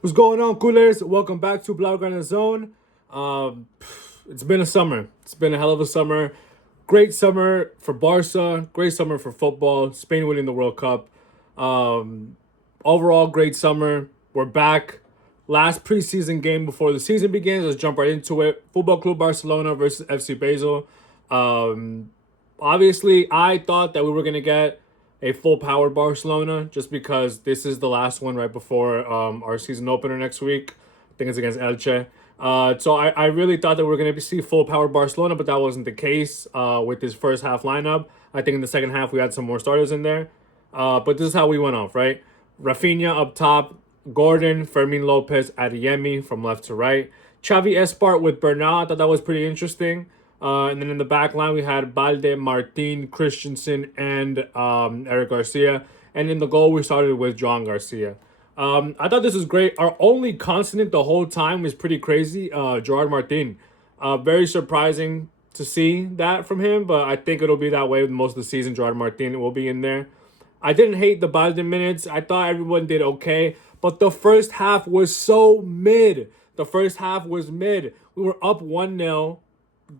What's going on, Cúlers? Welcome back to BlaugranaZzone. It's been a summer. It's been a hell of a summer. Great summer for Barca. Great summer for football. Spain winning the World Cup. Um, Overall, great summer. We're back. Last preseason game before the season begins. Let's jump right into it. Football Club Barcelona versus FC Basel. Um, Obviously, I thought that we were gonna get a full powered Barcelona just because this is the last one right before our season opener next week. I think it's against Elche. So I really thought that we were going to see full powered Barcelona, but that wasn't the case with this first half lineup. I think in the second half we had some more starters in there. But this is how we went off, right? Rafinha up top, Gordon, Fermin Lopez, Adeyemi from left to right. Xavi Espart with Bernal. I thought that was pretty interesting. And then in the back line, we had Balde, Martin, Christensen, and Eric Garcia. And in the goal, we started with Joan Garcia. I thought this was great. Our only constant the whole time was pretty crazy. Gerard Martin. Very surprising to see that from him, but I think it'll be that way with most of the season. Gerard Martin will be in there. I didn't hate the Balde minutes. I thought everyone did okay, but the first half was so mid. The first half was mid. We were up 1-0.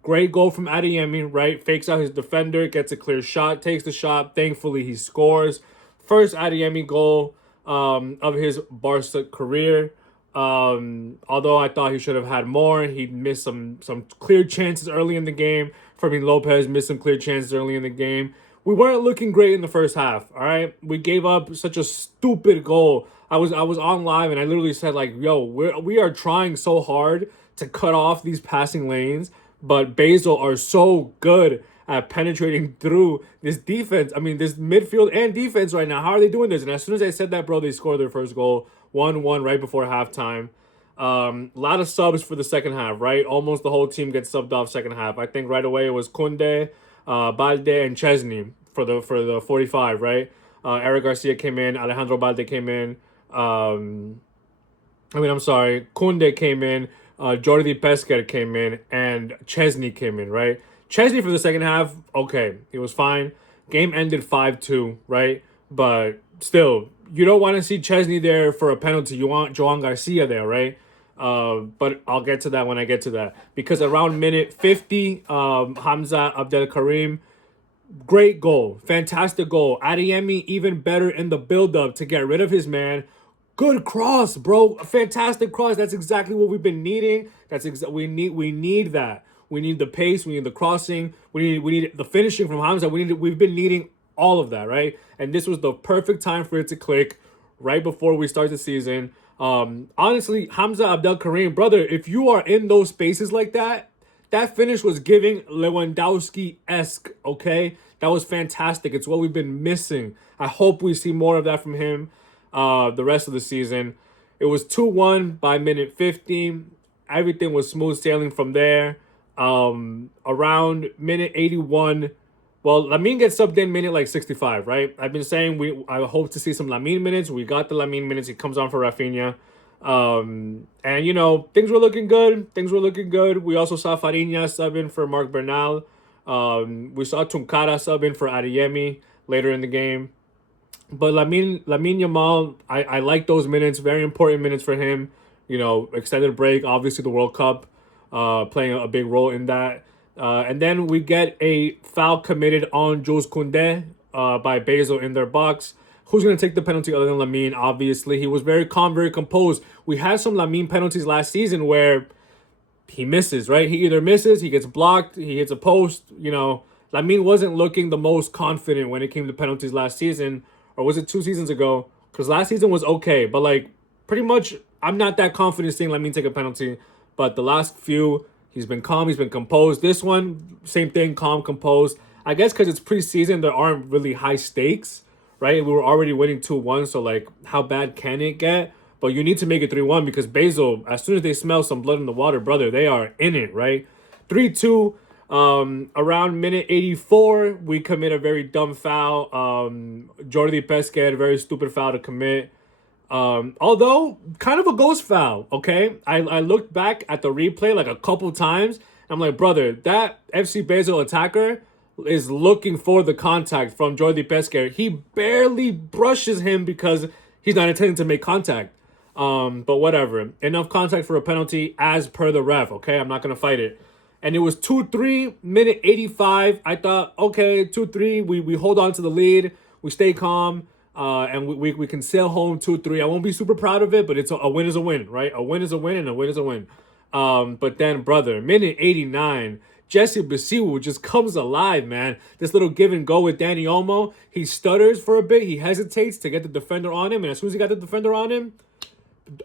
Great goal from Adeyemi, right? Fakes out his defender, gets a clear shot, takes the shot. Thankfully, he scores. First Adeyemi goal of his Barca career. Although I thought he should have had more. He missed some clear chances early in the game. Fermin Lopez missed some clear chances early in the game. We weren't looking great in the first half, all right? We gave up such a stupid goal. I was on live and I literally said, like, yo, we are trying so hard to cut off these passing lanes, but Basel are so good at penetrating through this defense. I mean, this midfield and defense right now. How are they doing this? And as soon as I said that, bro, they scored their first goal, 1-1 right before halftime. A lot of subs for the second half, right? Almost the whole team gets subbed off second half. I think right away it was Kunde, Balde, and Chesney for the 45, right? Eric Garcia came in, Alejandro Balde came in. I'm sorry, Kunde came in, Jordi Pesquer came in, and Chesney came in, right? Chesney for the second half, okay, he was fine. Game ended 5-2, right? But still, you don't want to see Chesney there for a penalty. You want Joan Garcia there, right? But I'll get to that when I get to that. Because around minute 50, Hamza Abdel Karim, great goal. Fantastic goal. Adeyemi even better in the build-up to get rid of his man. Good cross, bro. A fantastic cross. That's exactly what we've been needing. We need that. We need the pace. We need the crossing. We need the finishing from Hamza. We've been needing all of that, right? And this was the perfect time for it to click right before we start the season. Honestly, Hamza Abdel Karim, brother, if you are in those spaces like that, that finish was giving Lewandowski-esque, okay? That was fantastic. It's what we've been missing. I hope we see more of that from him the rest of the season. It was 2-1 by minute 50. Everything was smooth sailing from there. Around minute 81, well, Lamine gets subbed in minute like 65, right? I've been saying I hope to see some Lamine minutes. We got the Lamine minutes. He comes on for Rafinha. And, you know, things were looking good. Things were looking good. We also saw Fariña sub in for Marc Bernal. We saw Tunkara sub in for Adeyemi later in the game. But Lamine Yamal, I like those minutes. Very important minutes for him. You know, extended break. Obviously, the World Cup playing a big role in that. And then we get a foul committed on Jules Koundé by Basel in their box. Who's going to take the penalty other than Lamine? Obviously, he was very calm, very composed. We had some Lamine penalties last season where he misses, right? He either misses, he gets blocked, he hits a post. You know, Lamine wasn't looking the most confident when it came to penalties last season. Or was it 2 seasons ago? Because last season was okay. But, like, pretty much I'm not that confident seeing Lamine take a penalty. But the last few, he's been calm, he's been composed. This one, same thing, calm, composed. I guess because it's preseason, there aren't really high stakes, right? We were already winning 2-1, so, like, how bad can it get? But you need to make it 3-1 because Basel, as soon as they smell some blood in the water, brother, they are in it, right? 3-2. Around minute 84, we commit a very dumb foul. Jordi Pesquer had a very stupid foul to commit. Although, kind of a ghost foul, okay? I looked back at the replay like a couple times. I'm like, brother, that FC Basel attacker is looking for the contact from Jordi Pesquer. He barely brushes him because he's not intending to make contact. But whatever. Enough contact for a penalty as per the ref, okay? I'm not going to fight it. And it was 2-3, minute 85. I thought, okay, 2-3, we hold on to the lead. We stay calm, and we can sail home 2-3. I won't be super proud of it, but it's a win is a win, right? A win is a win, and a win is a win. But then, brother, minute 89, Jesse Bisiwu just comes alive, man. This little give and go with Danny Olmo. He stutters for a bit. He hesitates to get the defender on him, and as soon as he got the defender on him,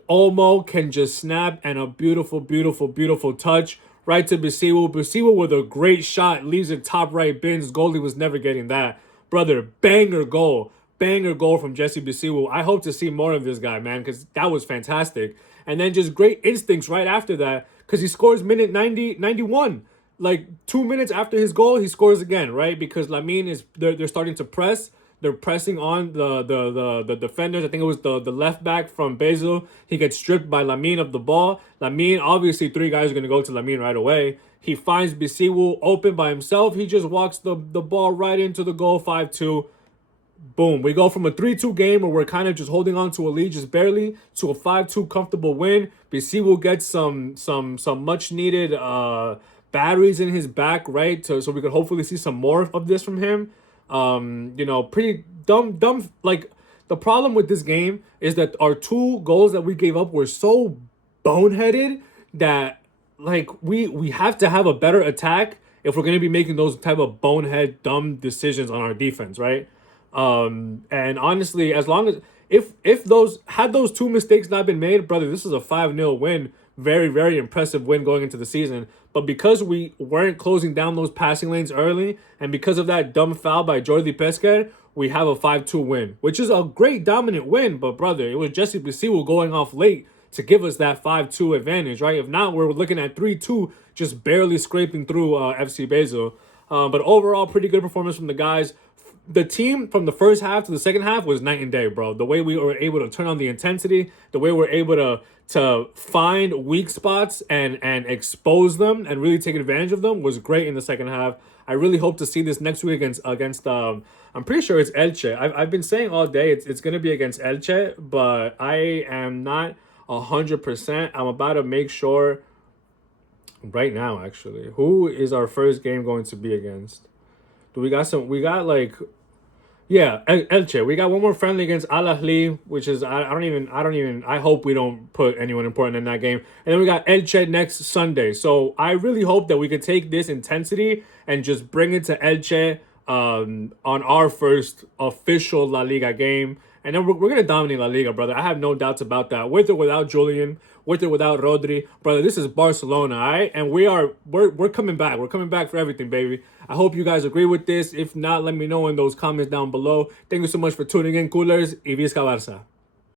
Olmo can just snap, and a beautiful, beautiful, beautiful touch right to Bisiwu. Bisiwu with a great shot, leaves it top right bins. Goalie was never getting that. Brother, banger goal. Banger goal from Jesse Bisiwu. I hope to see more of this guy, man, because that was fantastic. And then just great instincts right after that, because he scores minute 91. Like 2 minutes after his goal, he scores again, right? Because Lamine is they're starting to press. They're pressing on the defenders. I think it was the left back from Basel. He gets stripped by Lamine of the ball. Lamine, obviously 3 guys are going to go to Lamine right away. He finds Bisiwu open by himself. He just walks the ball right into the goal, 5-2. Boom. We go from a 3-2 game where we're kind of just holding on to a lead just barely to a 5-2 comfortable win. Bisiwu gets some much needed batteries in his back, right? So we could hopefully see some more of this from him. Pretty dumb. Like, the problem with this game is that our 2 goals that we gave up were so boneheaded that, like, we have to have a better attack if we're going to be making those type of bonehead dumb decisions on our defense, right? And honestly, as long as if those 2 mistakes not been made, brother, this is a 5-0 win. Very, very impressive win going into the season. But because we weren't closing down those passing lanes early, and because of that dumb foul by Jordi Pesquer, we have a 5-2 win, which is a great dominant win. But brother, it was Jesse Bisiwu going off late to give us that 5-2 advantage, right? If not, we're looking at 3-2, just barely scraping through FC Basel. But overall, pretty good performance from the guys. The team from the first half to the second half was night and day, bro. The way we were able to turn on the intensity, the way we're able to find weak spots and expose them and really take advantage of them was great in the second half. I really hope to see this next week against I'm pretty sure it's Elche. I've been saying all day it's gonna be against Elche, but I am not 100%. I'm about to make sure right now, actually. Who is our first game going to be against? We got like, yeah, Elche. We got one more friendly against Al Ahly, which is I hope we don't put anyone important in that game. And then we got Elche next Sunday. So I really hope that we could take this intensity and just bring it to Elche on our first official La Liga game. And then we're going to dominate La Liga, brother. I have no doubts about that. With or without Julian, with or without Rodri. Brother, this is Barcelona, all right? And we're coming back. We're coming back for everything, baby. I hope you guys agree with this. If not, let me know in those comments down below. Thank you so much for tuning in, Cúlers, y Visca Barça.